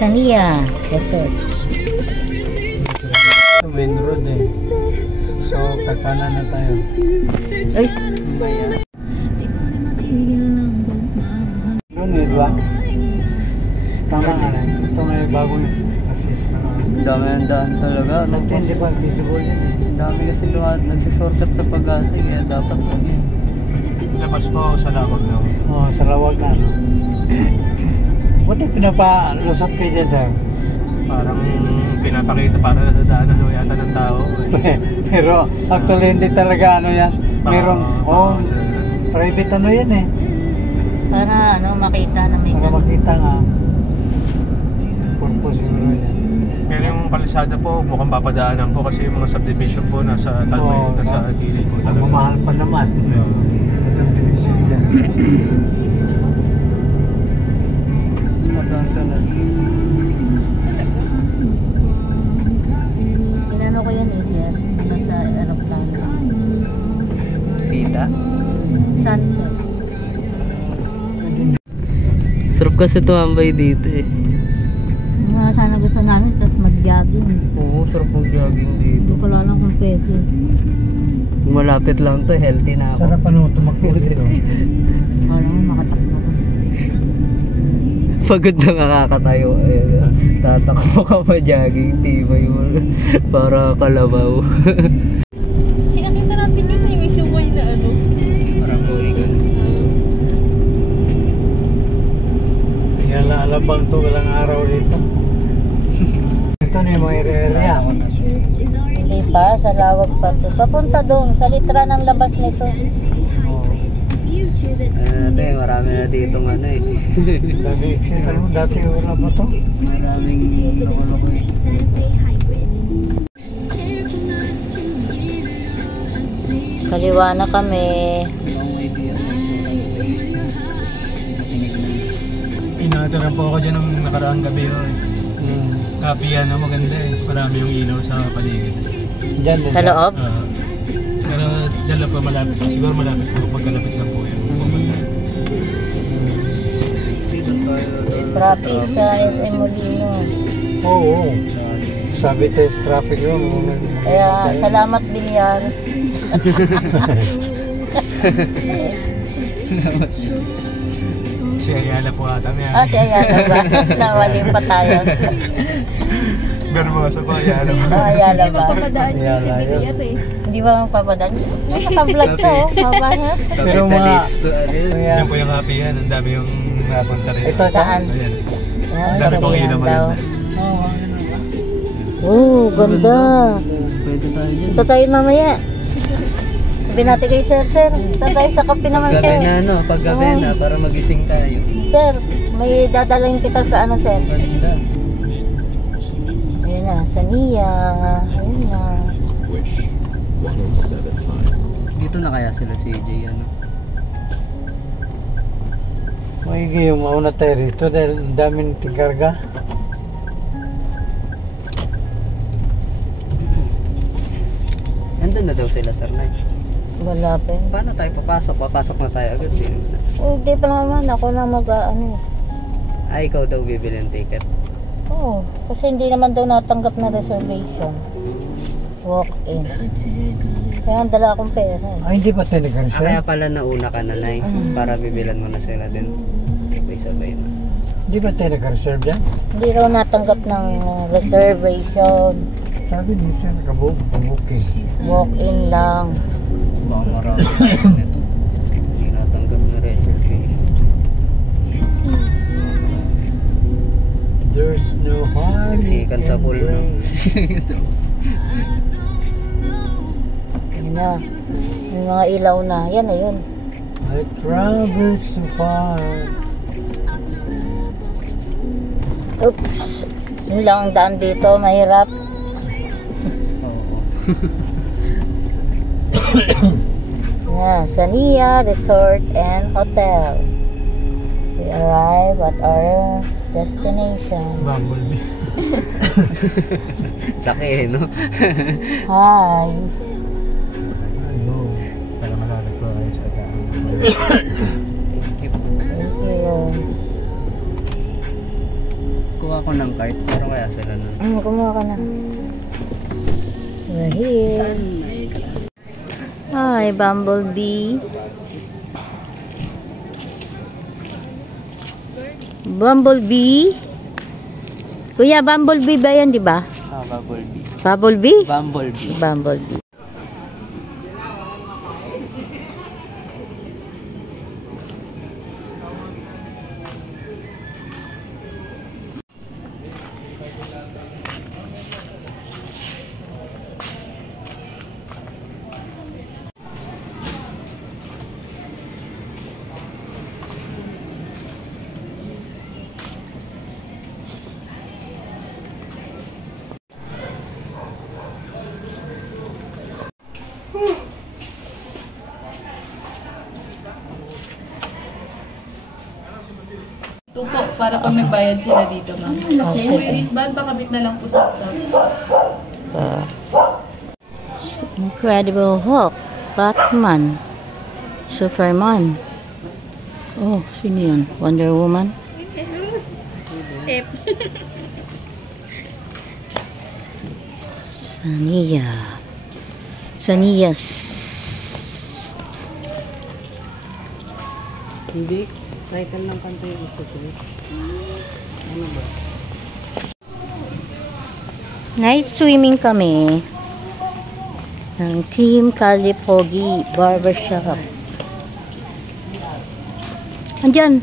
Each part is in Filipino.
Sa Nia Resort. Main road eh. So, kakanan na tayo. Uy! Doon eh, diba? Tama nga lang. Ito may bagong assist na. Dami ang daan talaga. Hindi ba visible yun eh? Dami kasi nagsushortcut sa Pag-asa kaya dapat wag yun. Labas mo sa lawag na. Oo, sa lawag na. No? Buti pinapalusot kayo dyan, sir? Parang pinapakita para nadadaanan mo yata ng tao. Pero actually hindi talaga ano yan. Merong, private ano yan eh. Para ano, makita na may Para makita nga. Purpose siguro yan. Pero yung palisada po, mukhang papadaanan po kasi yung mga subdivision po nasa talway, nasa gilid po talaga. Mamahal pa naman. Subdivision dyan. Inano ko yan eh, Jer. Nasa aeroplano. Kita? Sunset. Sarap kasi tumambay dito eh. Nga sana gusto namin, tapos mag-jogging. Oo, sarap mag-jogging dito. Hindi ko lang kung pwede. Kung malapit lang to, healthy na ako. Sarap ano, tumakbo dito. Alam mo, makatakbo ko. Pagod na nakakatayo. Tatakbo ka pa jogging, tibay mo. Para kalabaw. Nakita natin yun na yung sumay na ano. Parang boring ka. Yan lang alabang to, walang araw dito. Ito na yung mga area. Hindi pa, sa lawag pa to. Papunta doon, sa litra ng labas nito. Ate, marami na ditong ano eh. Dati wala pa to. Maraming loko-loko eh. Kaliwa na kami. Long idea ang magsura ko eh. Hindi ko tinignan. Inatira po ako dyan ng nakaraang gabi yun. Kapihan na maganda eh. Marami yung ilaw sa paligid. Diyan, Sa loob? Pero dyan lang po malapit. Siguro malapit po. Pagkalapit lang po yung pumunta. Dito tayo. Traffic sa SM Molino. Oo. Sabi test traffic yun. Kaya salamat Bilyar. Si Ayala po ata niya. Ah, kaya ba? Nawalim pa tayo. Garbosa po Ayala. Ah, Ayala ba? Papadaan yun si Bilyar eh. Hindi ba magpapadaan? Naka-vlog ka oh. Maba nga. Pero mga... Diyan po yung kapihan. Ang dami yung napunta rin. Ito, Saan? Ayan. Yan, Dami pong sabihan ilaw daw. maganda. Oh, ganda. Pwede tayo dyan. Ito tayo mamaya. Sabi natin kay Sir, saan tayo sa kape naman, Paggabi Sir? na ano, paggabi na para magising tayo. Sir, may dadalhin kita sa ano, Sir? Ganda. Ayun na, sa Nia. Ayun na. Dito na kaya sila CJ ano? Maigi yung mauna tayo rito dahil ang daming tigarga. Nandun na daw sila sir na. Wala pa yun. Paano tayo papasok? Papasok na tayo agad din. Hindi pa naman ako na ano. Ay, ikaw daw bibili ng ticket. Oo, kasi hindi naman daw natanggap na reservation. Walk-in. Kaya ang dala akong pera. Ay, hindi pa tayo Kaya nag-reserve? pala nauna ka na Nay, para bibilan mo na sila din. Sabay-sabay na. Hindi ba tayo nag-reserve dyan? Hindi raw natanggap ng reservation. Sabi niyo siya nakabuking. Walk-in lang. Baka marami nito. Hindi natanggap na reservation. There's no harm. Siksikan sa pool, no? Yan na. May mga ilaw na. Yan na yun. I travel so far. Oops. Yun lang ang daan dito. Mahirap. Yeah, Sania Resort and Hotel. We arrive at our destination. Bumblebee. Laki eh, no? Hi. Para malapit po kayo Kuha ko ng cart, pero kaya sila nun. Kumuha ka na. We're here. Hi, Bumblebee. Bumblebee. Kuya, Bumblebee ba yan, di ba? Ah, Bumblebee. Bumblebee? Bumblebee. Bumblebee. Ito po, para pag nagbayad sila dito, ma'am. Yung wristband, pakabit na lang po sa stop. Incredible Hulk. Batman. Superman. Oh, sino yun? Wonder Woman? Saniyas. Hindi. Cycle lang kanto yung gusto ko. Ano ba? Night swimming kami ng Team Calipogi Barbershop. Andyan.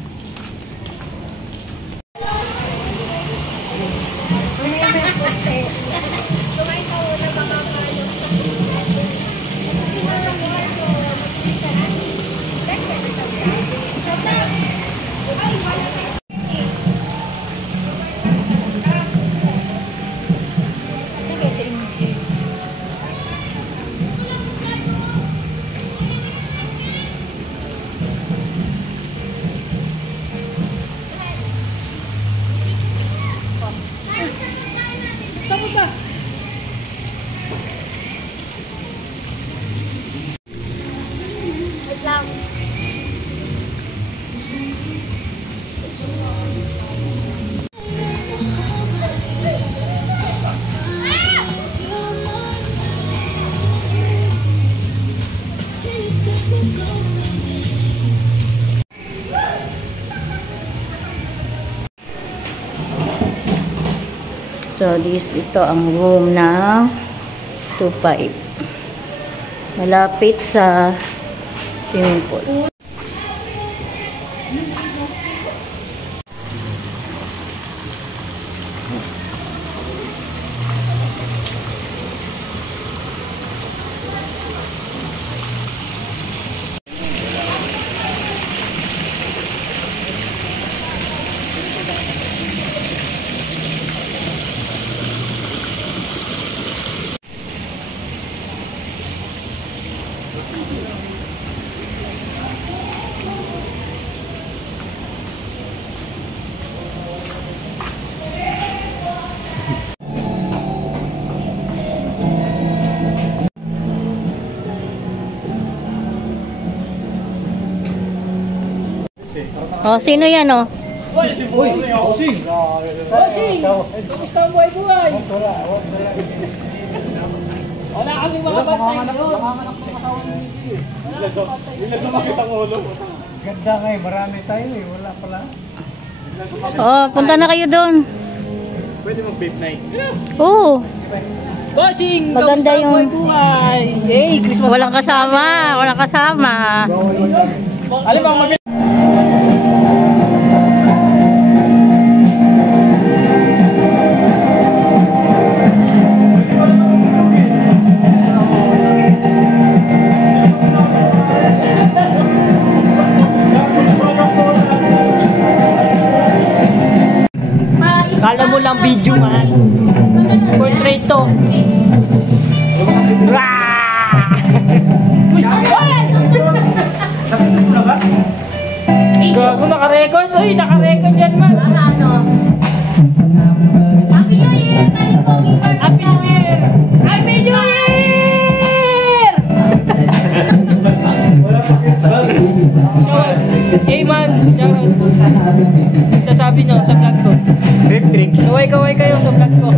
So, ito ang room ng 2.5. Malapit sa swimming pool. Oh, sino yan, oh? Uy, Bossing! Bossing! Kumusta ang buhay-buhay? Wala kami mga bantay ngayon. Nanganganak ng katawan ng hindi. Ilan sumakit ang ulo. Ganda nga eh, marami tayo eh. Wala pala. Oh, punta na kayo doon. Pwede mag-vape night. Oo. Bossing! Maganda yung... buhay! Hey, Christmas! Walang kasama. Walang kasama. Alam mo, mag- Kala mo lang video man. Portrait to. Gago, naka-record. Uy, naka-record yan man. Happy New Year! Happy New Year! Happy New Year! Hey man, shoutout. Sasabi nyo sa vlog ko. Tricks. Kaway-kaway kayo sa vlog ko.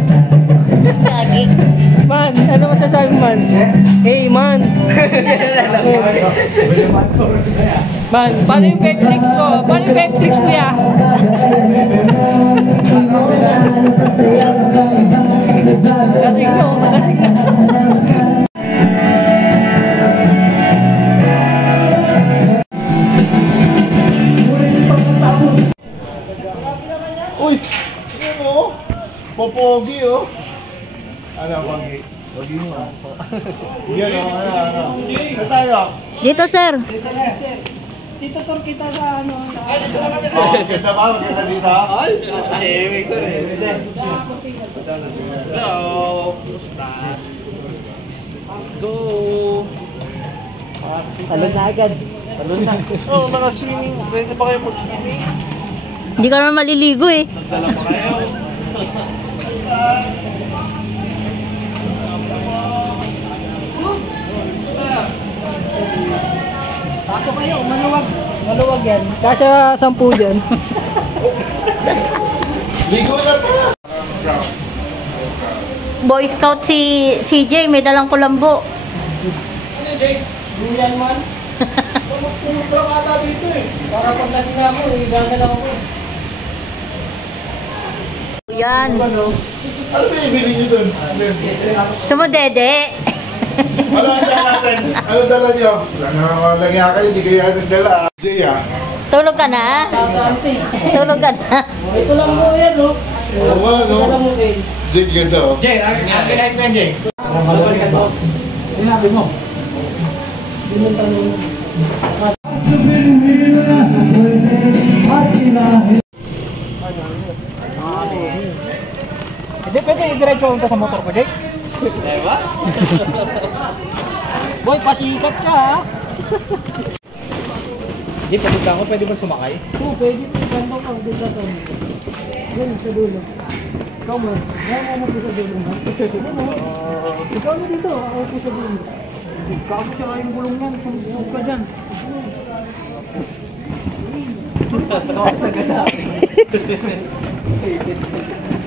Lagi. Man, ano masasabi man? Hey man. Man, paano yung vape tricks ko? Paano yung vape tricks ko ya? Lasing no, lasing na. Uy! Ano mo? Popogi oh. Ano, pogi? Pogi mo ah. Yan oh, ano. Saan tayo? Dito, sir. Dito tour kita sa ano. Oh, kita ba? Kita dito? Ay! Ay, ito rin. Hello! Kumusta? Let's go! Talon na agad. Talon na. Oh, mga swimming. Pwede ba kayo mag-swimming? Hindi ka naman maliligo eh. Nagdala pa kayo. Pasok kayo, maluwag. Maluwag yan. Kasya 10 dyan. Ligo na pa! Boy Scout si CJ, may dalang kulambo. Ano Jake? Duyan man? Pumunta lang ata dito eh. Para pag lasing na ako, igana lang ako eh. Yan. Ano binibili niyo dun? Sumudede. Ano ang dala natin? Ano dala niyo? Wala nga kayo, hindi kayo nagdala. Jay ah. Tulog ka na? Tulog ka na? Ito lang mo yan oh. Oo nga no? Ito lang mo eh. Jay, ganda oh. Jay, ang kinahin ko yan, Jay. Sinabi mo. Hindi tanong. Hindi pwede i-diretso ko sa motor ko, Jake. Diba? Boy, pasikat ka ha. Jay, pagod ako, pwede ba sumakay? Oo, pwede. Ganda ka. Dito sa motor. Yan, sa dulo. Ikaw mo. Yan mo sa dulo. Ikaw na dito. Ako po sa dulo. Kago siya yung gulong yan. Sumsum ka dyan.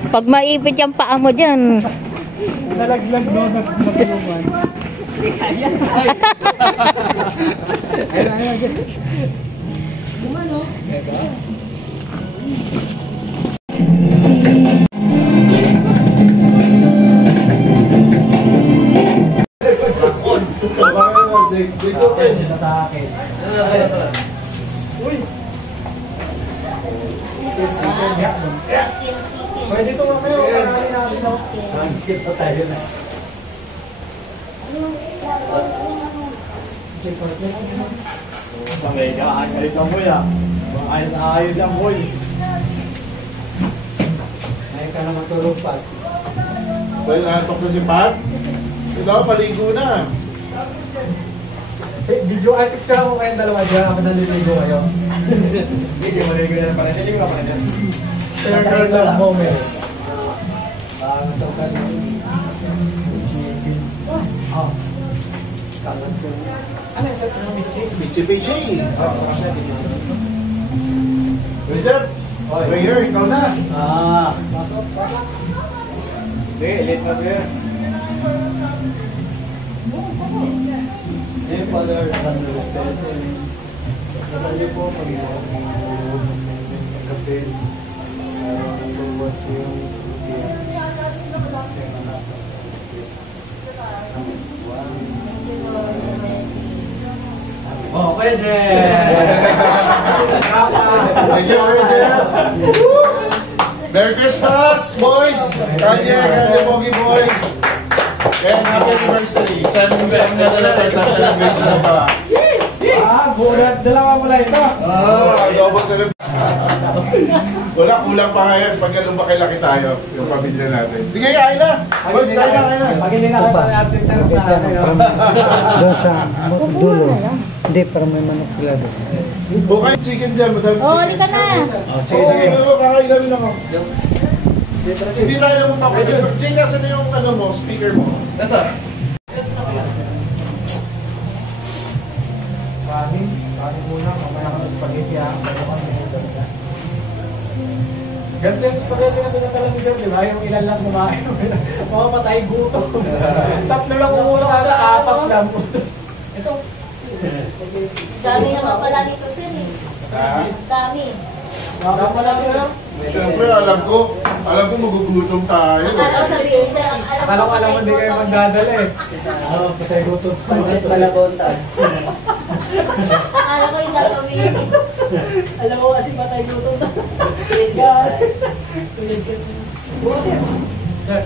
Pag maipit yung paa mo dyan. Nalaglag no, nagulungan. Ayan. Ayan. Gumano? Uy! Pwede ito mamaya, kakain natin daw. Skip pa tayo na. Samay ka, ayos ang boy ah. Ayos ang boy. Ayaw ka na matulog pa. Well, natok na si Pat. Ito, paligo na. Video artist ka ako kayong dalawa dyan. Ako naliligo kayo. Hindi, maligo na pala. Naligo ka pala dyan. Share lang moment. Sa kanil. Oh. Kalat ko. Ano yung set ng Michi? Michi-pichi. Richard, right here, ikaw na. Sige, late na sir. Hey, Father, kasali po Panginoon ng kape. Nagbubuhat ko yung Okay, Jen. Thank you, Jen. Merry Christmas, boys. Kanya, Pogi boys. And happy anniversary. Seven na tayo sa celebration pa. bulat. Dalawa pala ito. Adobo celebration. Wala, kulang pa ngayon. Pag ganun ba kailaki tayo, yung pamilya natin. Sige, kain na. Boys, kain na. Pag hindi na kayo pala artist na Doon sa dulo. Hindi, para may manok sila doon. Bukay chicken dyan, madami Oh, chicken. halika na. Sige, kakain namin ako. Hindi tayo tapos. Jay, nasa na yung ano mo, speaker mo? Ito. Kanin. muna, mamaya ka ng spaghetti ha. Ganito yung spaghetti na pinatala ni Sir, di ba? Yung ilan lang kumain. Mga patay gutom. Tatlo lang umuna sana, apat lang. Ito. Dami naman pala nito, sir. Dami. Wala pala sila. Siyempre, alam ko magugutom tayo. Akala ko sabihin na, Akala ko alam mo hindi kayo magdadala eh. Oo, patay gutom. Bakit pala kontas? akala ko yung gagawin. Alam mo kasi patay gutom. Bukas yan. Sir,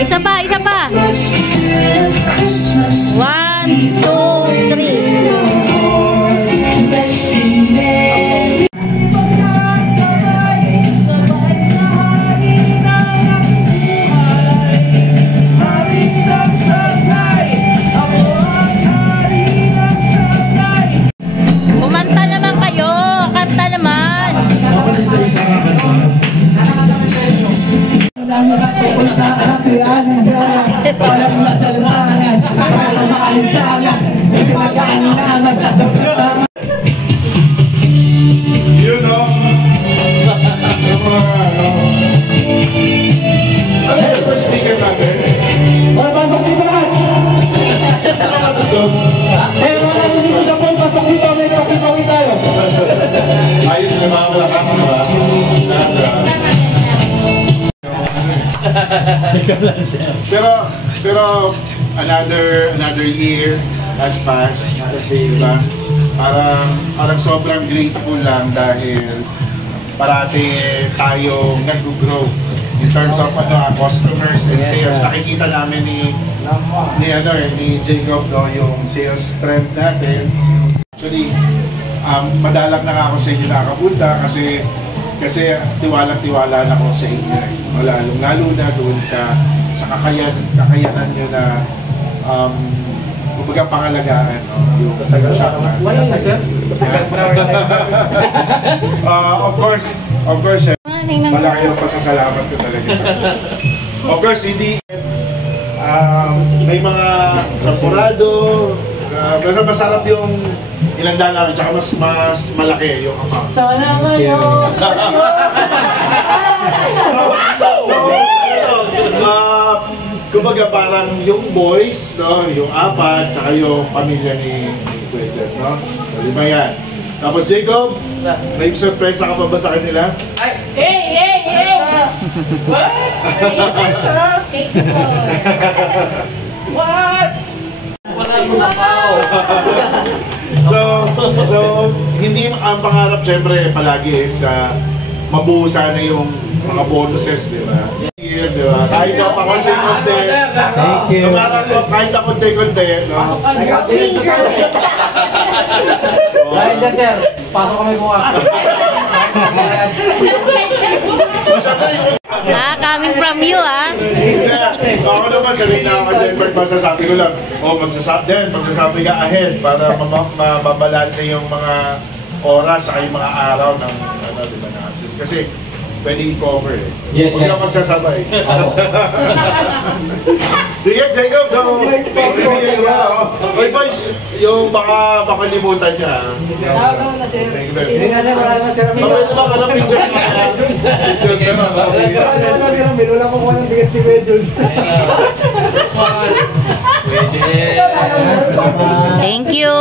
Isa pa. 1, 2, 3. Kumanta naman kayo. Kanta naman. Yun o. Ano yung first speaker natin? pasok dito lahat. Eh, wala dito sa phone, pasok dito, may pakikawin tayo. Ayos na mga malakas, di ba? Pero another year has passed, diba? Parang sobrang grateful lang dahil parati tayong nag-grow in terms of customers and sales. Nakikita namin ni Jacob yung sales trend natin. Actually, madalang na ako sa inyo nakapunta kasi tiwala na ako sa inyo. Lalo na doon sa kakayanan nyo na kumbaga pangalagaan yung shop na. Of course, malaki yung pasasalamat ko talaga sa inyo. Of course, hindi may mga champurado, basta masarap yung ilanda namin, tsaka mas malaki yung amount. Sana ngayon. Kumbaga parang yung boys, no, yung apat, tsaka yung pamilya ni Kuya, no? So, lima yan. Tapos Jacob, may surprise ka pa ba sa kanila? Hey! What? What? So hindi ang pangarap syempre palagi is mabuo sana yung mga bonuses, di ba? Di ba? Kahit na pa konti-konti. Thank you. Kahit na konti-konti. Dahil dyan, sir. Pasok kami bukas. Coming from you, ah. Ako naman, sanay na ako dyan. Pagsasabi ko lang, magsasabi ka ahead para mababalanse yung mga oras sa yung mga araw ng di ba, na-access. Kasi pwede i-cover eh. Yes, huwag lang magsasabay. Sige, Jacob, so, okay boys, yung baka limutan niya. Tawag na, sir. Thank you very Hindi na, sir. Maraming na, sir. Pagkakita ba ka ng picture niya? Picture ka na. Maraming na, sir. Wala ko ng bigas ni Kuya Jun. Thank you.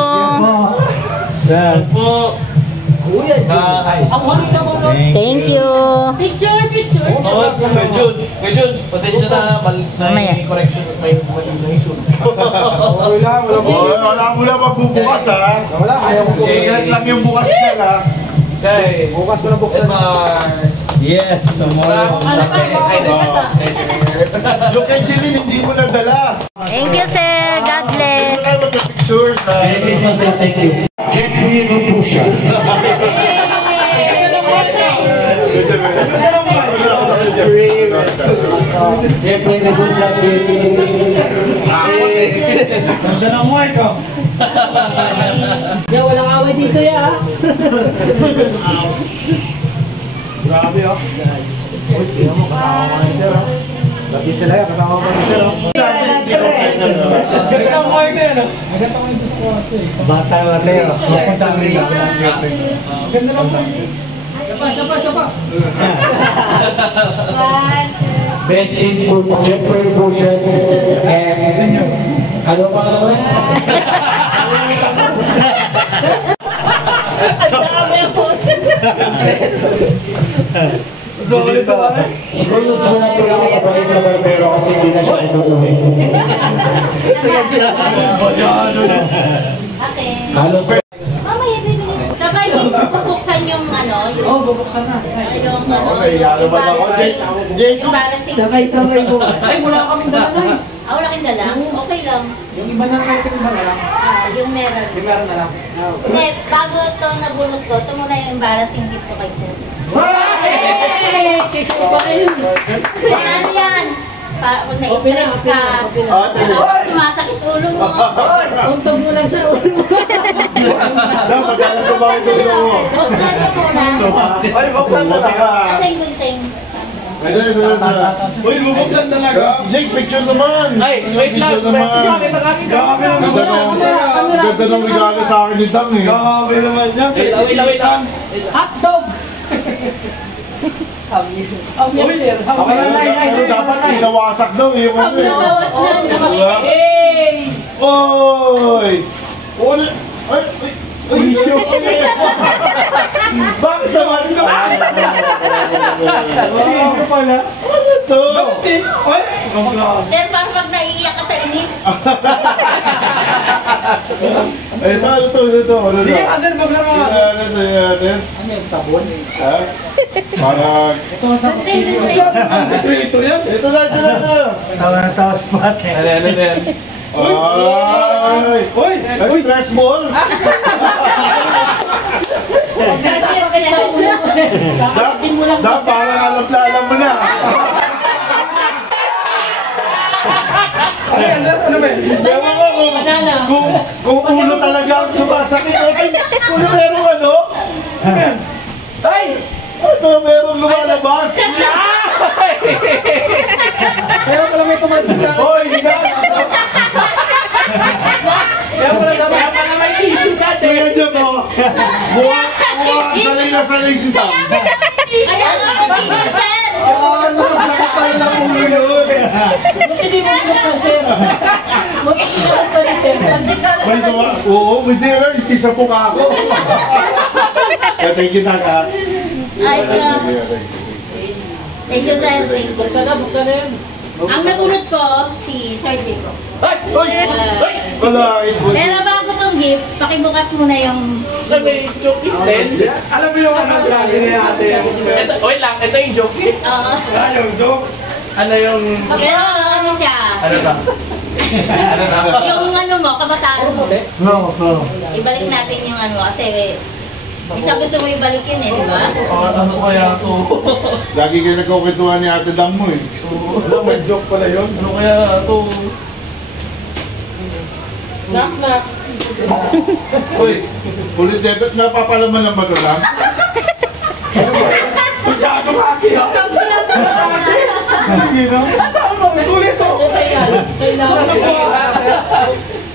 Thank you. Medyo, pasensya na, may correction at may mali na isun. Wala mo na magbubukas ha. Secret lang yung bukas niya ha. Okay. Bukas mo na buksan. Yes, tomorrow. Yung kay Jeline, hindi mo nadala. Thank you, sir. God bless. Hindi mo na magpa-pictures ha. Thank you. Ya, walang away dito ya. Grabe oh. Uy, tingnan mo, kasama ko ni sir oh. Lagi sila yan, kasama ko ni sir oh. Ganda mo kayo na yan oh. Maganda ko yung gusto ko eh. Bata natin yun. Ganda lang po. Siya pa. Best in Jeffrey Bushes and ano pa naman? Siguro ito na pinakakabait na barbero kasi hindi na siya inuuwi. Halos Sabay din bubuksan yung ano, yung... Bubuksan na. Yung ano, Okay, ano ba ako? Jake, embarrassing. Sabay ko. Ay, wala kaming dala na eh. Wala kang dala? Okay lang. Yung iba na natin iba na lang. Yung meron. Yung meron na lang. Kasi bago ito nabunot ko, ito muna yung embarrassing gift ko kay sir. Kaysa iba na yun. Kaya ano yan? Pag na-stress ka, tapos sumasakit ulo mo. Untog mo lang sa ulo mo. dapat kaya sumakit ko rin mo. Buksan mo muna. Ay, buksan mo na. Gunting-gunting. Ito. Uy, bubuksan talaga. Jake, picture naman. Ay, wait lang. Picture naman. Ang ganda ng regalo sa akin ni Dang eh. Grabe naman niya. Wait lang. Hotdog! Okay na, dapat inawasak daw eh. Yung ano eh. Hey! Oy! Ulit! Ay! Bakit naman ito? Issue pala. Ano to? Ay! Then parang pag naiiyak ka sa inis. Ito. Sige, Hazel, buksan mo. Ano yung sabon? Ha? Parang... Gunting-gunting. Ang sekreto yan. Ito na. tawa na tawa spot. Ano yan? Ay! Stress ball? Dapat parang alam mo na. Ano ba yun? Ewan ko kung ulo talaga ang sumasakit. Kung merong ano? Ay! Ito, merong lumalabas. Kaya pala may kumansin sa akin. Hoy, hindi. Kaya pala may tissue dati. Kaya dyan mo, sanay na sanay si Tam. Kaya nga gunting, sir! Ano masakit tayo ng ulo yun? Hindi mo binuksan, sir. Hindi mo binuksan, sir. Pansit sana sa Dito ba? Oo, hindi na. Isa po ka ako. Kaya thank you, Taka. Ay, ka. Thank you, sir. Thank you. Buksan na yan. Ang nabunot ko, si Sir Jacob. Wala, ito. Pero bago tong gift, pakibukas muna yung... May joke gift din. Alam mo yung ano lagi ni ate. Wait lang, ito yung joke gift. Oo. Yung joke. Ano yung... Pero ano siya? Ano ba? Yung ano mo, kabataan mo. No. Ibalik natin yung ano kasi isa gusto mo ibalik yun eh, di ba? Ano kaya ito? Lagi kayo nagkukwentuhan ni Ate Dam mo eh. Ano, may joke pala yun. Ano kaya ito? Knock. Uy, ulit dito, napapalaman lang ba ito lang? Masyado kaki ha? Saan mo? Tulit to.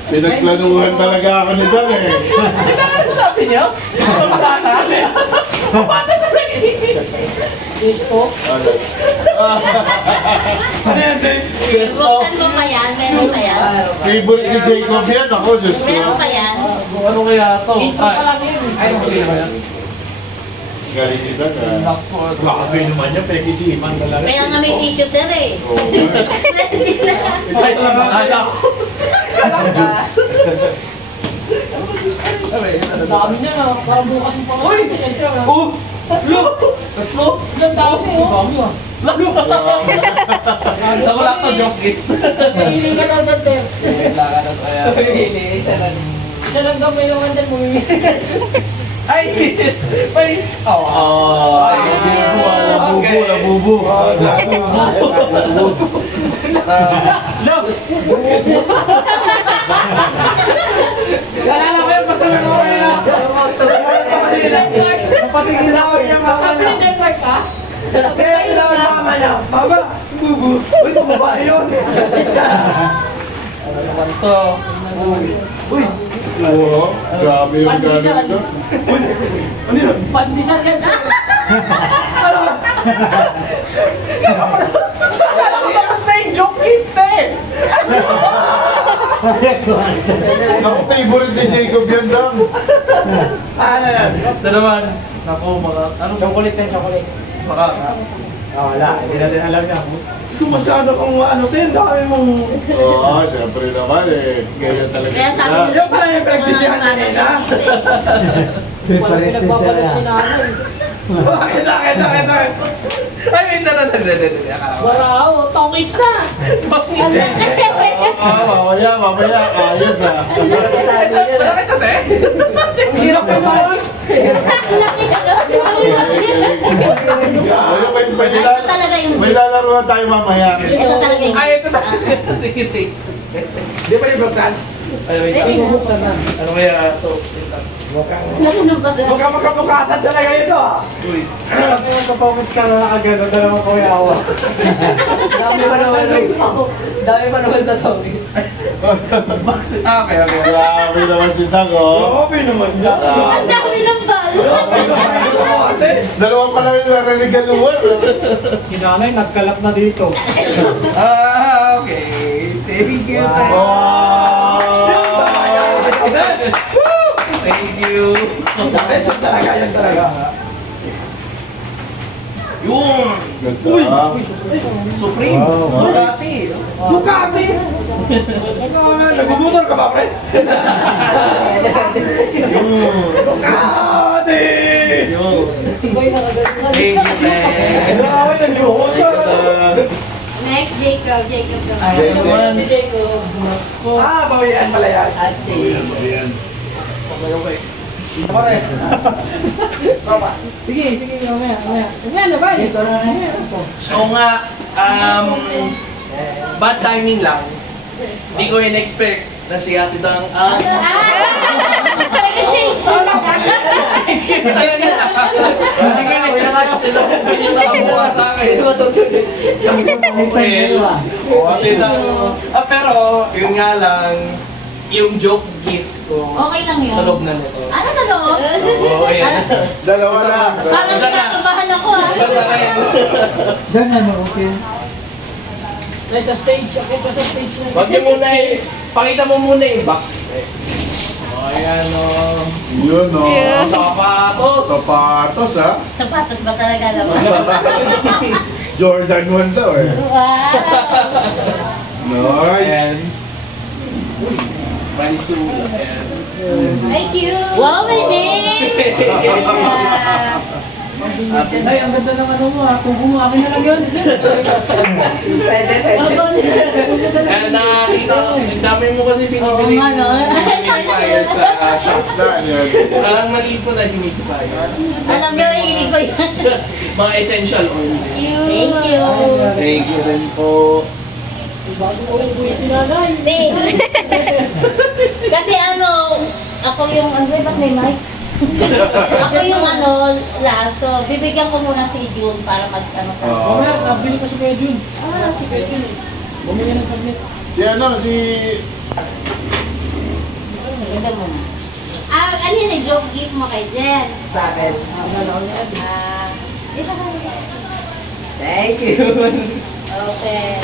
Pinagplanuhan talaga ako ni Dam eh. Ano sabi niyo? Paano na rin? Paano na rin? Sisto. Ano yan, Dave? Buksan mo pa yan, meron pa yan. Favorite ni Jacob yan. Ako, Diyos ko. Meron pa yan. Ano kaya to? Ito pa lang yun. Ay, hindi na kaya. Galing kita ka. Grabe naman yan, pekisiman talaga. Kaya nga may tissue sir eh. Ay, anak. Dami niya na. Parang bukas yung pangalan. Uy! Pasensya na. Oh! Tatlo! Ang dami oh. Dami ah. Ako lang to, joke gift. Nahiling ka na dati. Isa lang gamay yung andal mo. Ay! Face! Labubo. Kalala ko yun, basta meron ko kanina. Napatigil ako yung mama niya. Kapag ka? Kaya tinawag mama niya. Mama, bubu. Uy, babae yun. Ano naman to? Uy, Oo. Grabe yung gano'n ito. ano yun? Pandisan yan. Ano? Akala ko tapos na yung joke gift eh. Ako, favorite ni Jacob yan, Dam. Ano yan? Ito naman. Naku, mga... Ano? Chocolate yan, chocolate. Baka... Wala, hindi natin alam niya. Sumasyado kung ano din, dami mong... Oo, syempre naman eh. Ganyan talaga Kaya sila. sabi Yan pala yung pinagbisihan niya nila. Pinagbabalat ni nanay. Bakit? Ay, wait na. Barao, tongits na! Mamaya. Ayos ah. Bakit ito, eh? Ang hirap ka naman! Ito talaga yung May lalaruan tayo mamaya. Ito talaga yung Ay, ito na. Sige. Di ba yung buksan? Ay, wait. Pwede mo. Ano kaya ito? Mukhang magkabukasan talaga ito ah! Uy. Kung kapamits ka na nakagano, dalawang kuyawa. Dami pa naman sa tawid. Okay. Grabe naman si Tang, oh. Grabe naman yan. Ang dami ng bal. Dalawang pala yung narigaluan. Si nanay nagkalap na dito. Okay. Thank you. Thank you. Beses talaga, yan talaga. Yun. Ganda. Supreme. Ducati. Ducati! Nagbubutor ka ba, pre? Ducati! Thank you, man. Grabe, nag-iuhot. Next, Jacob. Jacob. Bawian pala yan. Ayan. Okay. Sige, mamaya. Ano ba? So nga, bad timing lang. Hindi ko in-expect na si Ate Dang Nag-exchange talaga. Hindi ko in-expect si Ate Dang nakakuha sa akin. Ate Dang. Pero, yun nga lang, yung joke gift ko Okay lang yun. sa loob na nito. Ano sa loob? Oo, ayan. Dalawa lang. Parang kinakabahan ako ah. Ganyan, okay. Sa stage, okay pa sa stage na. Wag niyo muna pakita mo muna yung box. Ayan o. Yun, oh. Sapatos. Sapatos, ha? Sapatos ba talaga naman? Jordan 1 daw, eh. Wow! Nice. Manisula. Ayan. Thank you! Wow, may name! Ay, ang ganda ng ano mo ha. Kung akin na lang yun. Pwede. Kaya nakakita ko, ang dami mo kasi Oo binibili. nga, no? Tayo sa shop. Na, yan. Parang maliit po na humid pa yun. Alam nyo, iinig ko yan. Mga essential oil. Thank you! Thank you rin po. Kasi ano, ako yung, ba't may mic? Ako yung last, so bibigyan ko muna si June para mag-ano ka. Mamaya, nabili ko si Kuya Jun. Si Kuya Jun. Bumili ng tablet. Si Bigyan mo na. Ano yun, joke gift mo kay Jen? Sa akin. Thank you. Okay.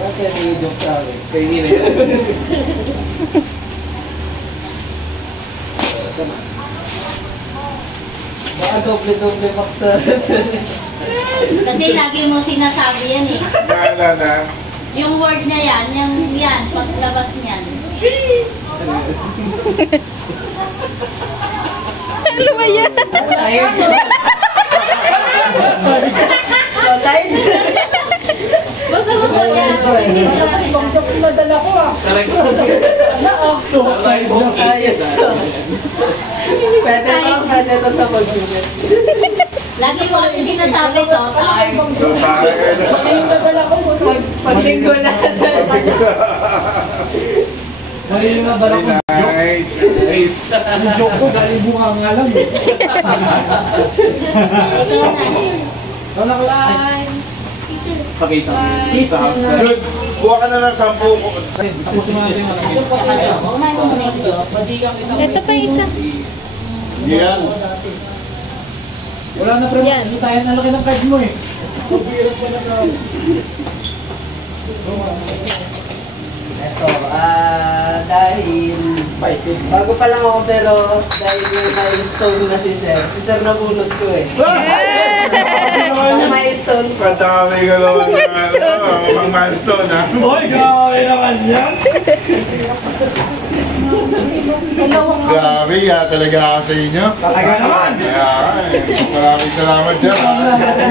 Okay, may joke sa akin. Kaya hindi na yan. Baka doble-doble paksa. Kasi lagi mo sinasabi yan eh. Naalala. Yung word na yan, paglabas niyan. Ano ba yan? Ayun. So, tayo. Basta mo po yan. Nadala ko ah. Correct. Ayos ko. Pwede to sa pag-unit. Lagi mo kasi sinasabi so, Tar. So, tayo. Nadala ko. Paglinggo na. Paglinggo na ba ako? Nice. Nice. Joke ko, galing bunga nga lang eh. Ikaw na. Pakita mo sa house na. Good. Kuha ka na ng 10 ko. Unahin mo muna yung joke. Ito pa isa. Yan. Wala na pre, Yan. hindi tayo nalaki ng card mo eh. Ito, dahil bago pa lang ako pero dahil may milestone na si Sir nabunot ko eh. Pang milestone ko. Kadami ka naman na mga milestone, ha? Hoy, grabe naman yan. Grabe, talaga ako sa inyo. Talaga naman. Maraming salamat dyan, ha?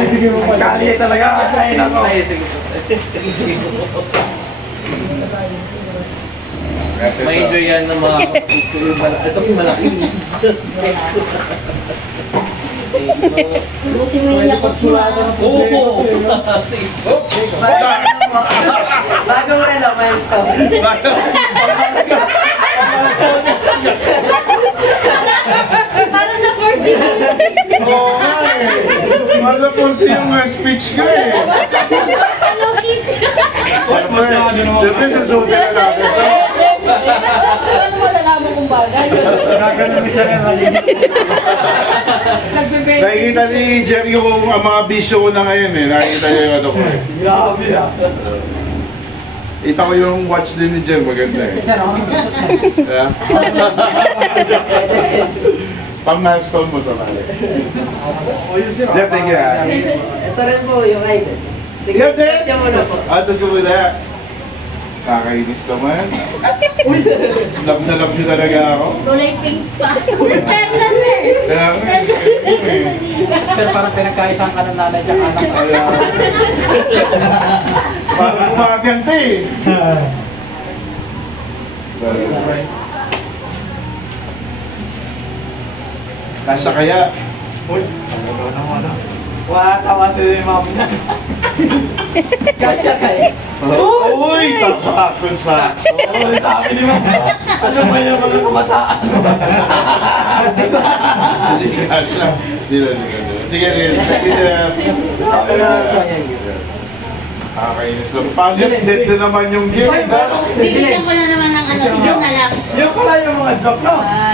Ibigay mo pagkali talaga. Kain ako. Ay, sige. Ma-enjoy yan ng mga ito yung malaki. Buti mo yung yakot mo. Oo! Sige. Bago mo rin milestone. Parang na-force yung Oo nga eh. Wala po siyang speech ko eh. Hello, Kitty. Siyempre, susutin na natin ito. Ano malalaman kong bagay? Gaganon isa rin nagbibenta. Nakikita ni Jerry yung mga bisyo ko na ngayon eh. Nakikita niya yung ano ko eh. Grabe ah. Ita ko yung watch din ni Jerry, maganda eh. Yeah? Pang milestone mo ito, pare. Jeff, thank you ah. Ito rin po yung item. Sige, Jeff, Jeff! yan muna po. Asan ko muna? Kakainis naman. Love na love niyo talaga ako. Kulay pink pa. Pero na, sir. Kaya nga eh. Sir, parang pinagkaisang ka ng nanay sa anak. Kaya parang gumaganda eh. Kasya kaya? Uy, ano naman ah. Tawa si ma'am niya. Kasya kayo. Uy! Tapos sa Oo, sabi ni ma'am. Ano ba yung mga kumataan? Hindi kasya. Sige, sige. Kakainis lang. Pangit, dead na naman yung game. Bibigyan ko na naman ng ano, si John na lang. Yung pala yung mga joke no? Ay!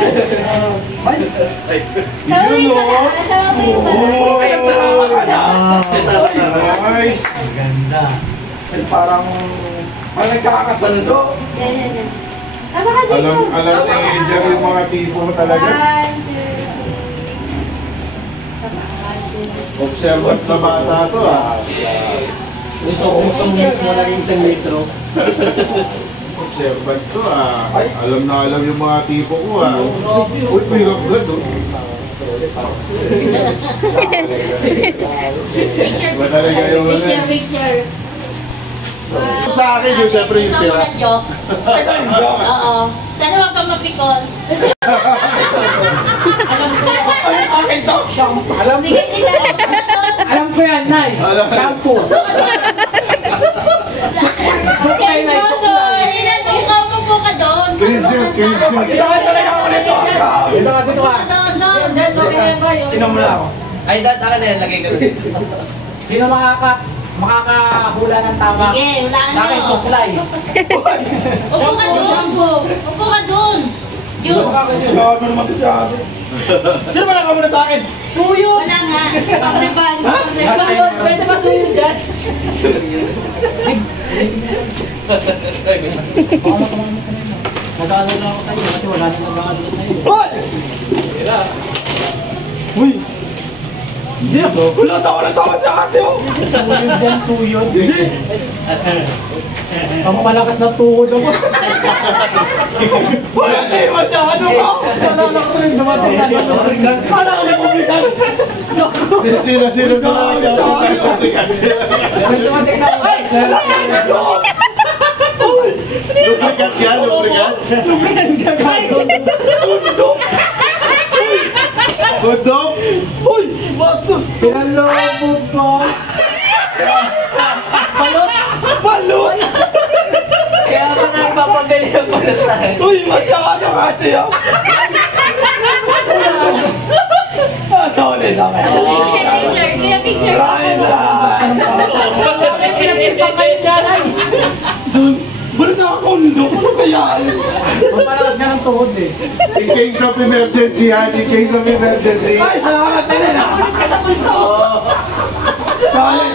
Sorry, Yun, oh. kasama ko yung Oo, bahay. salamat ka na. Nice. Ganda. Parang nagkakasundo. Yan. Tama ka dito. Alam ni Jerry yung mga tipo mo talaga. 1, 2, 3. Observant na bata to ah. Gusto mismo lang yung isang litro. Observant to ah. Alam na alam yung mga tipo ko ah. Uy, may rock oh. Ba talaga yung ano eh. Picture. Sa akin yung siyempre yung sira. Ito joke. Oo. Sana wag kang mapikon. Akin to! Shampoo! Alam Bigay nila. Alam ko yan, Nay! Shampoo! Suklay, Nay! Suklay! Dali na, upo po ka doon. Mag-isahan talaga ako nito! Dito ka, dito ka! Doon. Inom mo lang ako. Ay, dad, akin na yan. Lagay ko rin. Sino makakahula ng tama? Sige, wala Sa akin, nyo. suklay! Upo ka doon. Upo ka doon. Jun. Nakakagawa mo naman kasi ako. Sino ba nakamuna sa akin? Suyo! Wala nga. Pagriban. Suyo! Pwede ba suyo dyan? Nag-aalala ako sa'yo kasi wala nang nag-aalala sa'yo. Hoy! Uy! Hindi ako! Wala tawa na tawa sa ate mo! Suyod yan, suyod. Ang palakas ng tuhod ako. Hoy! Hindi! Masyado ka! Nalala ko rin dumating na lubrikan. Kala ko na kumikan! Sino sa mga Dumating na lubrikan. lubricant yan, lubricant. Kondom? Uy! Bastos! Pinalobog ko. Balot! Balot! Kaya pa nagpapagali ang balatan. Uy! Masyado ka ate ah! Sorry lang. Picture. Maraming salamat! Pinapipang kayo dyan. Balit ako kondo? Ano kaya? Ang palakas nga ng tuhod eh. In case of emergency yan, in case of emergency. Ay! Salamat din na! Sa pulso.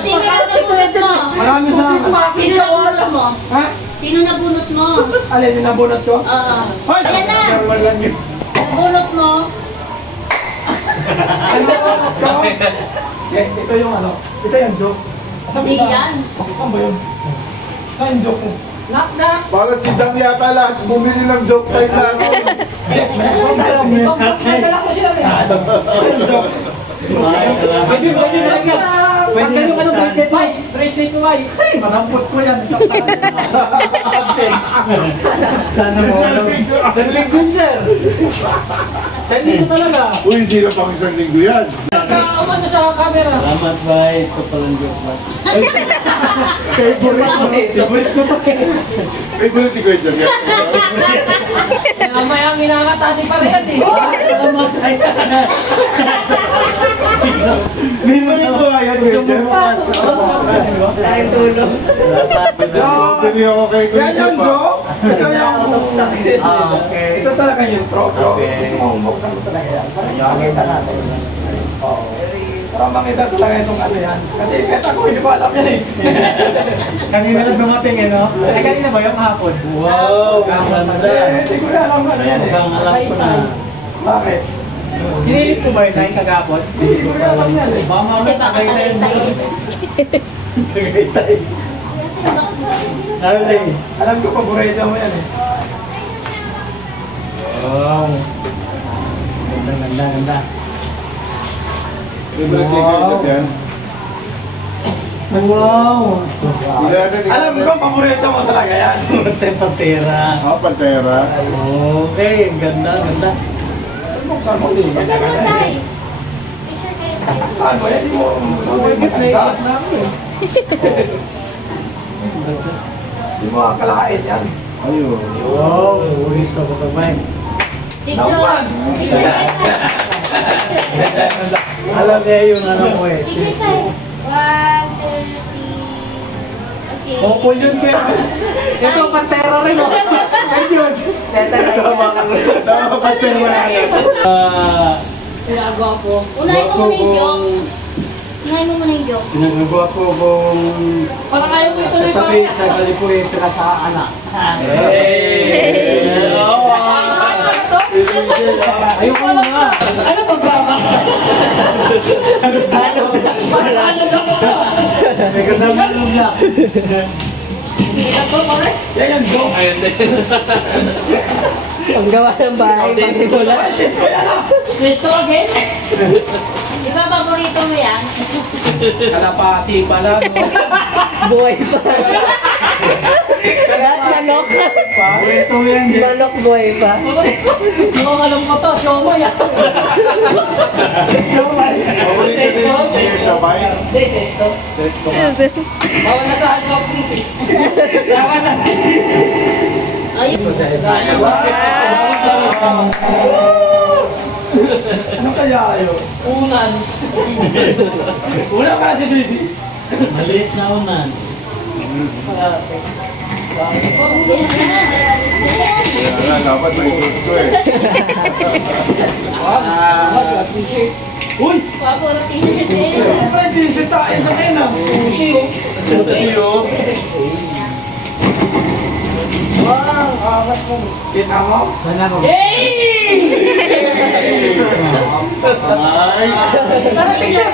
Sino na nabunot mo? Maraming salamat! Sino nabunot mo? Ha? Sino nabunot mo? Alin yung nabunot ko? Oo. Hoy! Ayan na. Walang yun. Nabunot mo. Ito yung ano? Ito yung joke. Saan Di ba? yan. Saan ba yun? Saan yung joke mo? Para si Dang yata lahat bumili ng joke type na ako. Pwede talaga. Pwede yung ano bracelet mo. Bracelet mo ay. Marampot ko yan. Sana mo alam. Isang linggo yun, sir. Isang linggo talaga. Uy, hindi na pang isang linggo yan. Nagkakamano sa camera. Salamat ba? Ito palang joke ba? Favorite ko to. Favorite ko yun dyan. Mamaya ang inakatati pa rin eh. Favorite ko nga yan, Kuya Jeff. Tayong tulong. Bili ako kay Kuya Yan Jeff. yung joke? Ito yung Out of stock. Ito talaga yung intro. Gusto mo buksan mo talaga yan. Para makita natin. Oo. Para makita talaga itong ano yan. Kasi peta ko, hindi ko alam yan eh. Kanina na dumating eh, no? Ay, kanina ba yung hapon? Wow! Ganda! Hindi ko na alam ano yan eh. Ang alam ko na. Bakit? Sinilip ko ba yun tayo kagapon? Hindi ko na alam yan eh. Kasi baka tagay-tay. Alam ko, paborito mo yan eh. Wow! Ganda! Favorite ko Kuya Jeff yan. Wow! Alam ko, paborito mo talaga yan. Pantera! Oh, Pantera. Okay, ganda! Buksan mo din. Saan mo tayo? Picture kayo tayo. Saan mo yan? Hindi mo maganda. Hindi mo akalain yan. Ayun. Wow! Burrito ko kamay! Picture. Naman! Picture kayo tayo. Alam niya yung ano mo eh. Picture tayo. 1, 2, 3. Okay. Opol yun kaya. Ito, pantera rin o. Ayun. Tama, Pantera yan. Pinagawa ko. Unahin mo muna yung joke. Unahin mo muna yung joke. Pinagagawa ko kung Parang ayaw mo ituloy ko. tabi sa kalipuin at sa anak. Ayoko na nga. Ano ba ba? May kasama nung black. Yan yung joke. Ang gawa ng bahay, pasimulan. Sisto again? Di ba paborito mo yan? Kalapati pala. Buhay pa. Lahat manok. Burrito yan dyan. Manok buhay pa. Yung alam ko to, show mo yan. Paborito din si Chia Shabay. Sisto. Bawal na sa soft drinks eh. Ayun. Ano kaya yun? Unan. Una ka si baby. Maliit na unan. Kaya nga, dapat may suit ko eh. Uy! Puro t-shirt eh. Siyempre, t-shirt tayo sa akin ah. Siyo. Wow, akas mo. Kita mo? Sana mo. Nice. Tara, picture.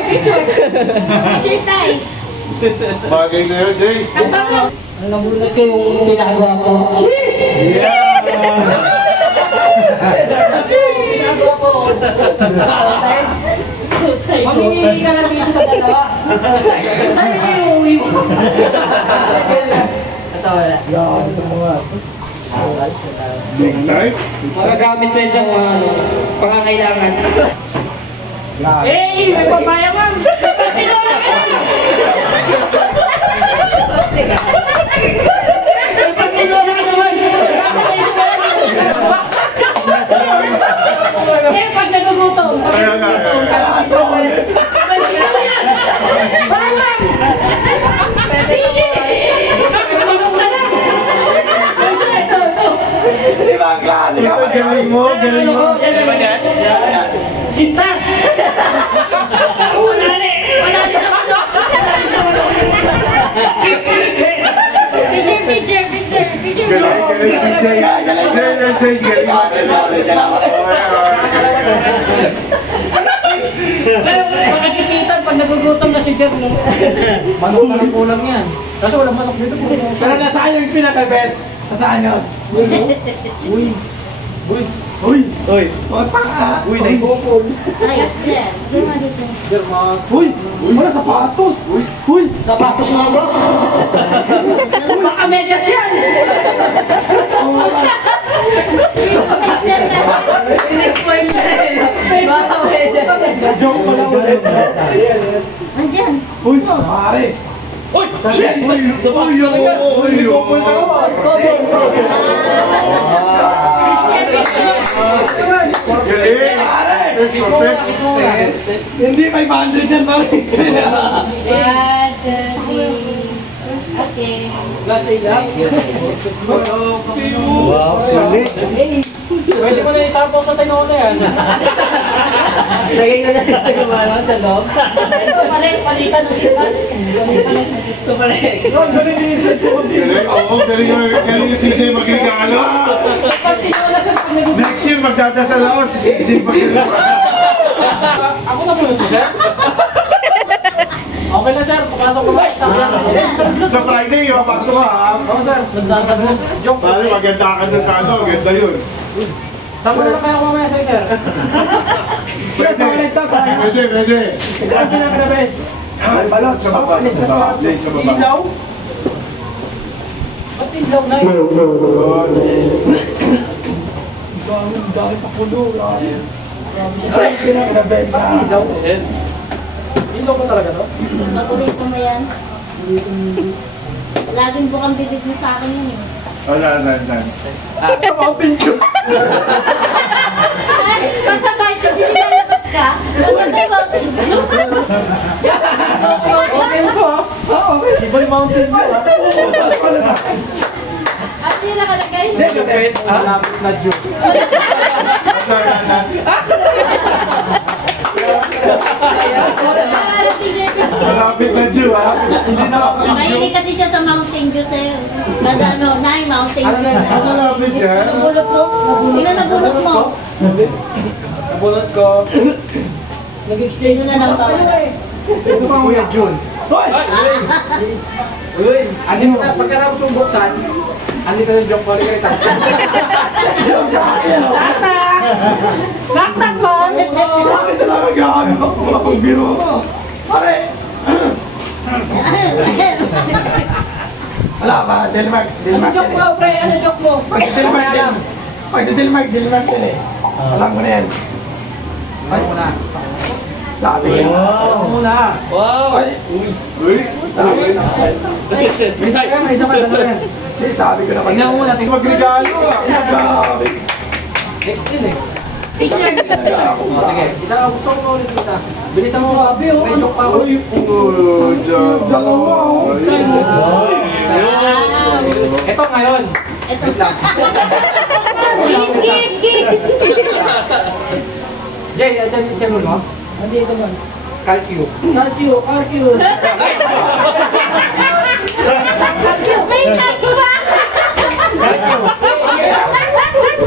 T-shirt tayo. Bagay sa'yo, Jay. Ang nabunod ko yung ginagawa ko. Yeah. Ginagawa ko. Mamimili ka lang dito sa dalawa. Ano yung uuwi mo? Ito wala. Same type. Magagamit mo yun sa mga pangangailangan. May papayaman! Pag nagugutom! Kaya nga. Di ba ang klase ka pa? Galing mo, galing mo. Sintas! Wala na sa mano! Picture! Galing si Jay. Galing si Jay. Makikita pag nagugutom na si Jer, no? Manok na lang kulang yan. Kasi walang manok dito. Pero nasaan yung pinaka-best? Nasaan yun? Uy! Uy! Uy! Uy! Huwag pa ka! Uy! Naibukol! Ay, Jer. Gama dito. Uy! Wala sapatos! Uy! Uy! Sapatos nga bro? Baka medyas yan! In-explain na rin! Baka medyas yan! Joke pa lang ulit! Nandiyan. Uy! Pare! Uy! Shit! Sapatos na lang! Uy! Bukol ka naman! Galing. Hindi 500 yan pare! 1, 2, 3. Okay. Last day lang? Wow! Pwede mo na isapaw sa tinola yan. Lagay ko na dito yung ano sa loob. Ito, palitan ng sitas. Ito pala eh. Galing din yung set sa Galing, oo. Galing yung CJ magregalo. Pag tinola sa pag nagugutom. Next year, magdadasal ako si CJ magregalo. Ako na muna to, sir. Okay na, sir. Papasok ko ba? Sa Friday, mapasok ka ha. Oo, sir. Joke. Pare, maganda ka na sa ano. Maganda yun. Saan mo na kayo mamaya sa'yo, sir? Pwede, pwede. Ito ang pinaka-best! Balot! Sa baba, sa baba. Jay, sa baba. Ilaw? Ba't ilaw na yun? Dami pa pulo! Ito ang pinaka-best na ilaw! Ilaw ba talaga to? Paborito mo yan. Laging bukang bibig mo sa akin yun eh. O, saan? Mountain Dew! Kasabay ka, hindi lalabas ka. Kasabay mo. Okay ito ha? Okay! Iba yung Mountain Dew ha? At yun lang kalagay. Hindi, kapit! Malapit na Dew! Saan? Malapit na Jew, ha? Hindi na Mountain Dew. Mahilig kasi siya sa Mountain Dew sa'yo. Madano, Nay, Mountain Dew. Malapit yan. Nabulot mo? Hindi na nabulot mo. Nabulot ko. Nag-exchange na ng tawag. Ito si Kuya Jun! Hoy! Uy! Ano mo? Pagkatapos mong buksan, andito na yung joke ko rin kayo. Naktak mo! Bakit na lang mag-aano ako mapagbiro mo? Pare! Wala ba? Delmark! Ano Delmark joke yan mo, pre? Ano joke mo? Pag si Delmark yan! Pag si Delmark yan eh! Alam mo na yan! Ay, muna. Sabi ko! Alam mo muna. Wow! Uy, Sabi ko naman! May isa ka, dalawa yan. Hindi, sabi ko naman! Tingnan mo muna, tingnan mo. magregalo, ah. Grabe! Next in eh. Sige, isa gusto ko ulit kita. Bilisan mo kabi, oh. May joke pa ako. Ito ngayon. Ito. Kiss. Jay, ayan yung siya mo? Nandito man. Calcio. May tag pa!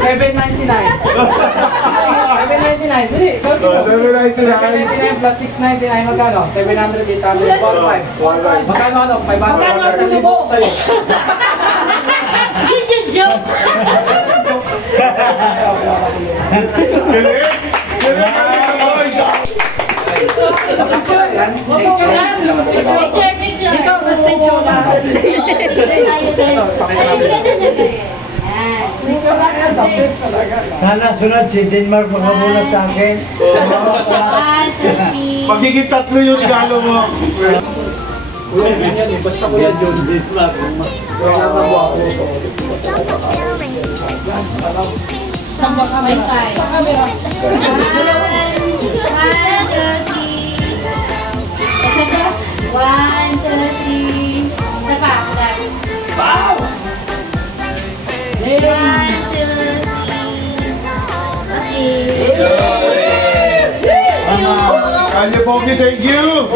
799. 799. Dali, calcio. 799 plus 699 magkano? 700, 800, 1,500. Magkano ano? 500. Magkano ang libo sa'yo? Yun yung joke! Ikaw sa stage mo ba? Sana sunod si Denmark makabulat sa akin. Magiging 3 yung regalo mo. Basta ko yan yun. Saan ba kami? Sa camera. 1, 2, 3. Isa pa. Wow! 1, 2, 3. Kanya Pogi, thank you!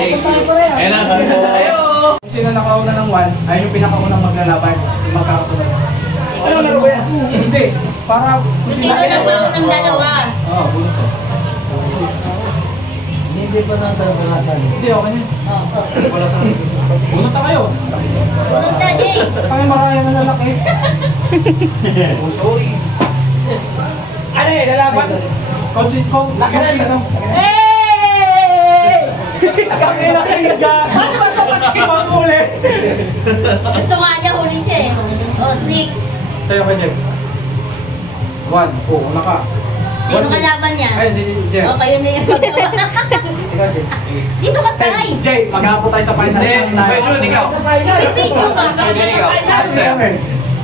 Kung sino nakauna ng 1, ayun yung pinakaunang maglalaban. Yung magkakasunod. Ano na ba yan? Hindi. Para... Kung sino lang ba ng dalawa? Oo, bunot ko. Hindi pa natalasan. Hindi, okay na. Wala sa... Bunot na kayo. Bunot na, Jay! Kaya maraya na lalaki. Oh, sorry. Ano eh, lalaban? Kung laki na ito. Hey! Kami na kayo dyan. Ano ba ito? Pakikipang uli. Gusto nga niya huli siya eh. O, 6. Sa'yo ka, Jeff. 1. Oh, una ka. Sino kalaban niya? Ay, si Jeff. O, kayo na yung magawa. Ikaw, Jeff. Dito ka, Tay! Jay, mag-aabot tayo sa final. Jun, ikaw. Ipipig mo ba? Jun, ikaw. Ano sa'yo?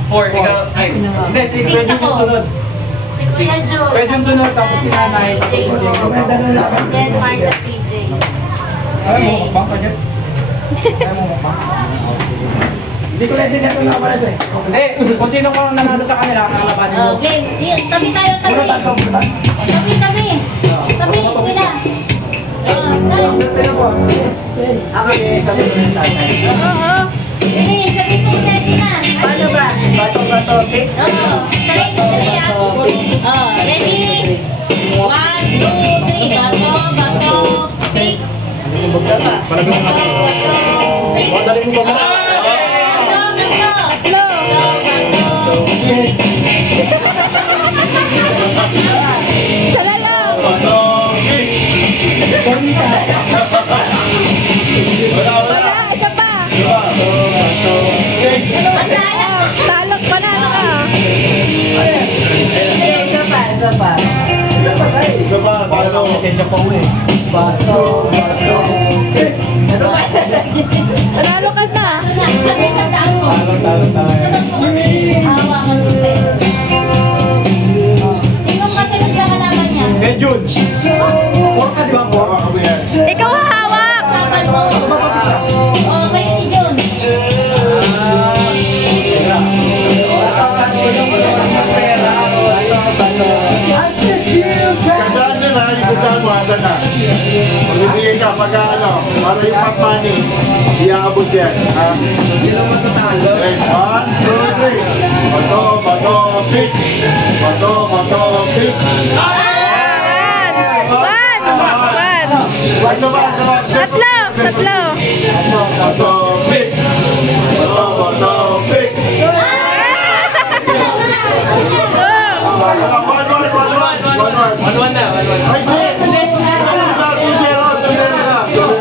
4, ikaw. Ay. Hindi, si Six Fred yung ako. sunod. Si Kuya Jo. Fred yung sunod, tapos si Nanay, tapos si Then, Mark at TJ. Ay, mo mukbang ka, Jeff. Ay, mo mukbang. Hindi ko na ito na pala ito eh. Hindi, kung sino ko nanalo sa kanila, kakalabanin mo. Oh, game. Tabi tayo, tabi. Tabi sila. Oh, tayo. Ako eh, kami ko ng tatay. Oo. Ini, sabi ko ready na. Paano ba? Bato-bato, okay? Oo. 3 ah. Oh, ready? 1, 2, 3. Bato, pick. Bugta pa. Bato, pick. Dali mo ba? Salalam! Wala, isa pa! Talok, panalo ka! Isa pa. Ito ba? Paano? Mesensya pa uwi. Bato. Panalo ka na! Kasi sa daan mo. Talo tayo. Dapat mo kasi hawakan yung pera. Sino kasunod ka kalaban niya? Eh, Jun. 4 ka, di ba? 4 kami yan. Ikaw hawak! Kapan mo. Okay si Jun. Sadaan nyo na, yung sadaan mo, asan na? Magbibigay ka pagka ano, para yung pot money, iaabot yan. Ha? Okay, 1, 2, 3. Bato, pick. Bato, pick. One! Isa ba? Tatlo! Bato, pick. Bato, pick. One na. Ay, di! Zero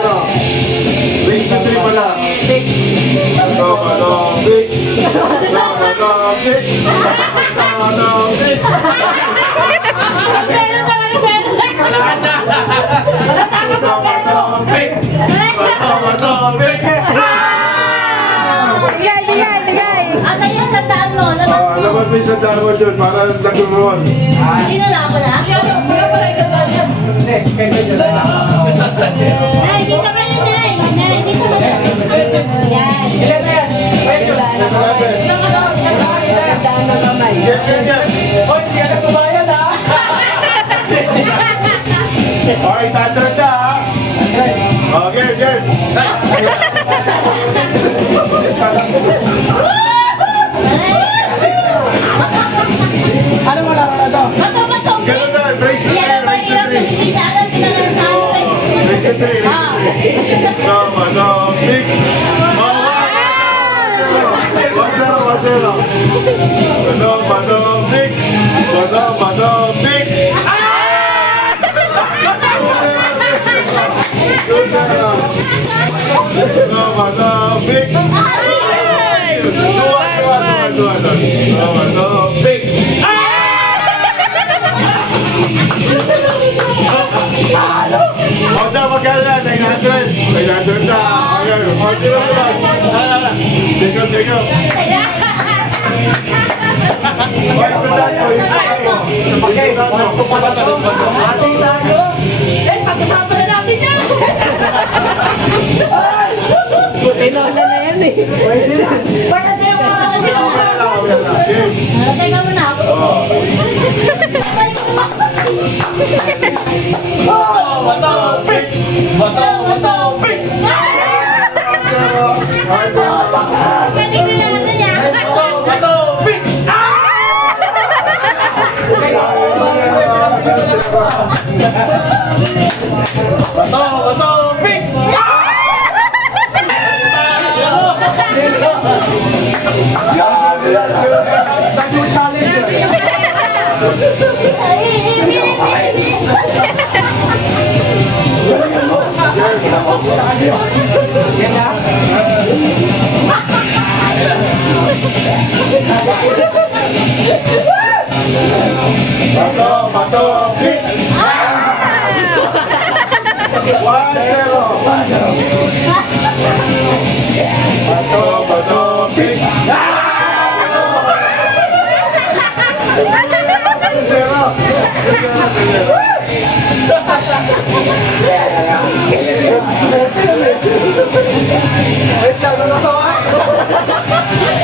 na. Race to 3 pala. Bato, pick. Bigay! Asa yung sandaan mo? Labas mo. Labas mo yung sandaan mo dyan para nag-roll. Hindi na lang ako na? Manopik. 1-0. Manopik. Manopik. Manopik. Udah magkano na? 900. 900 na. Okay. O, sino? Take up. Hoy, sa dato. Sa dato. Ating tayo. Pag-usapan na natin yan. Tinola na yan eh. Pwede na. Bakit tayo Teka muna ako. Galing na natin yan. Bato, pick. 1-0. Bato, pick. 1-0.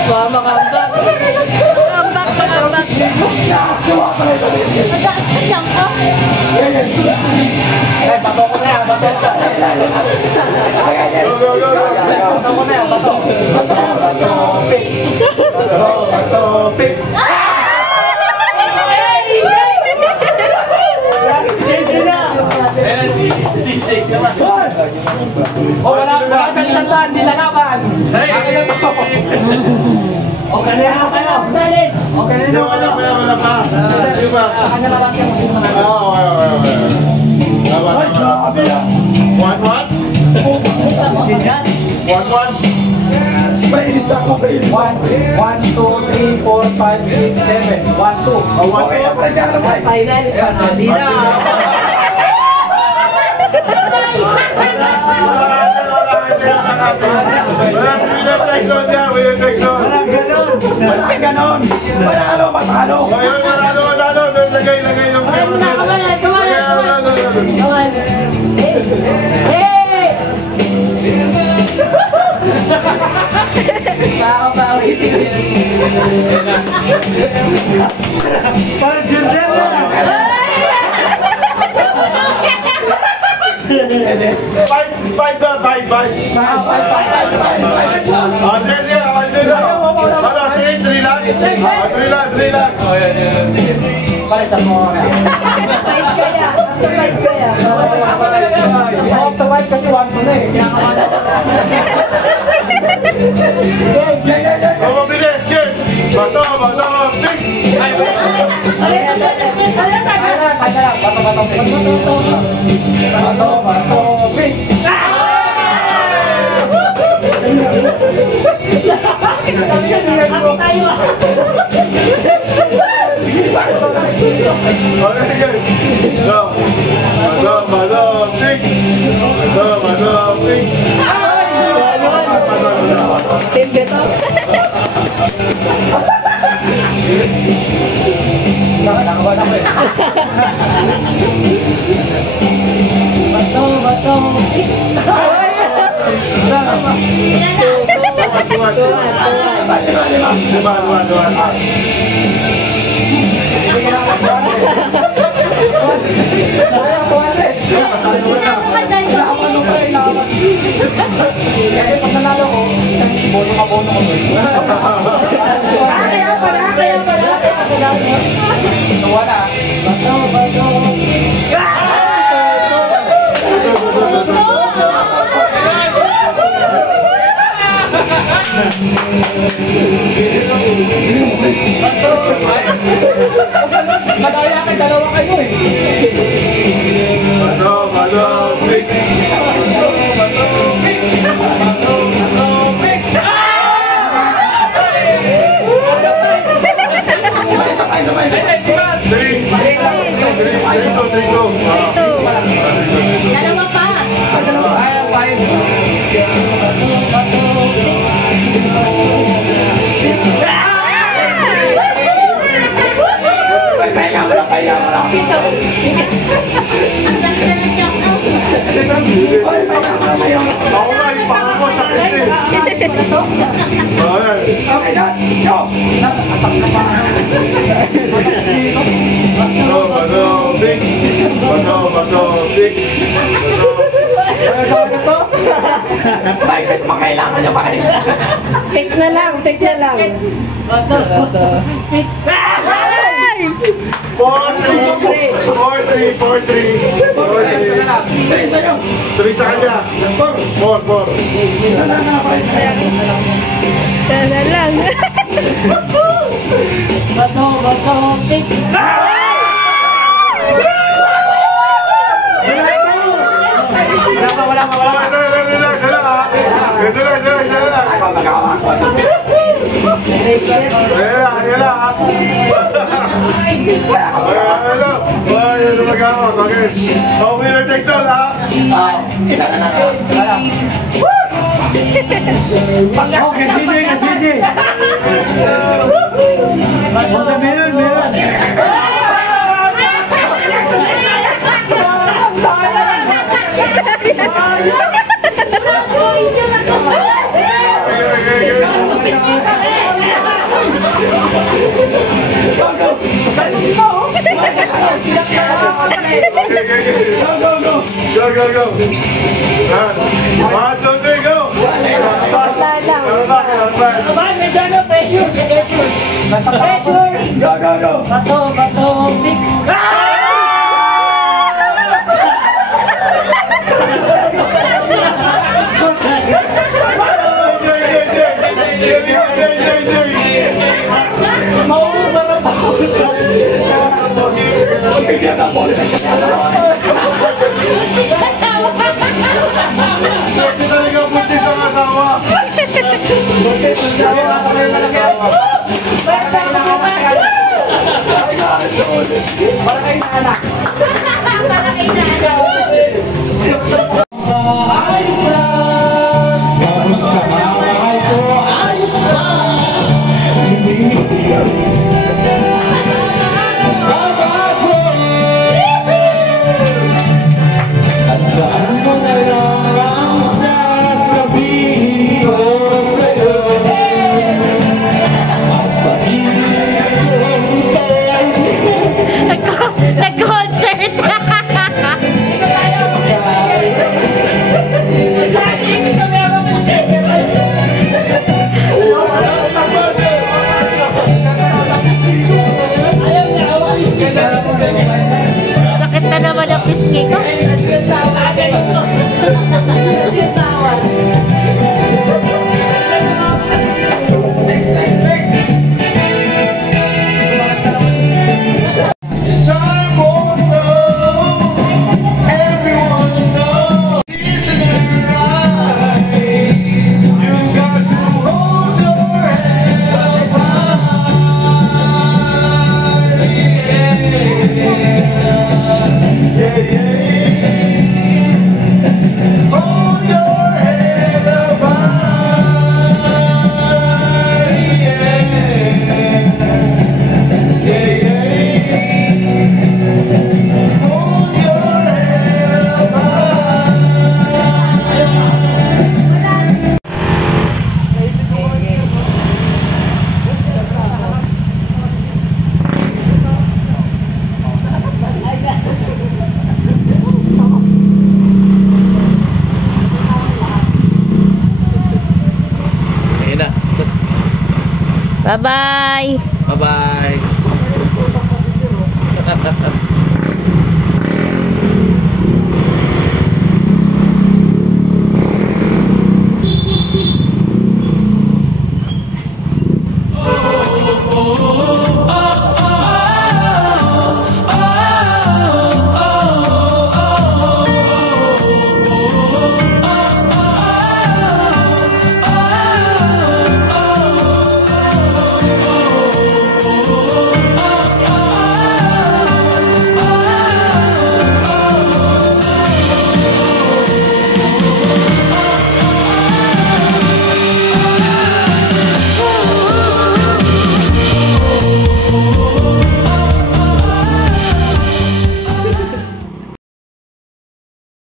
Mama kambak. Bato ko na yan, bato ko. Bato ko na yan, bato. Bato, pick. Bato, pick. Si Jake naman. O wala siyang isang tahan, di lalaban. Akin na to. Okay na yan, okay na. Okay na yan, Wala pa. Sa kanya na lang yan. What? 1-1. Mainis ako kayo. 1, 2, 3, 4, 5, 6, 7. 1, 2. Okay, Final. Di na. Walang ganon. Matalo. Lagay yung Nakakabawi si Parang Jordan na. Five. Sige. Three lang. Palitan mo na. Fight kaya. Off the light kasi 1 to na eh. Mabilis, game. Bato, pick. Bato, pick. Team Beto. Bato. Kaya pag nanalo ko, isang bono ko. Kaya pala. Wala. Bato. Dalawa pa. Ang ganda ng joke mo. Ako nga, yung paa ko sakit eh. Okay na, go! Big! Bakit makailangan niya pa kayo? Pick na lang, pick na lang. 4-3 sa kanya. 4. Isa na lang. Go. 1, 2, 3, go! Sakit na naman ang pisngi ko. Bye-bye. Bye-bye.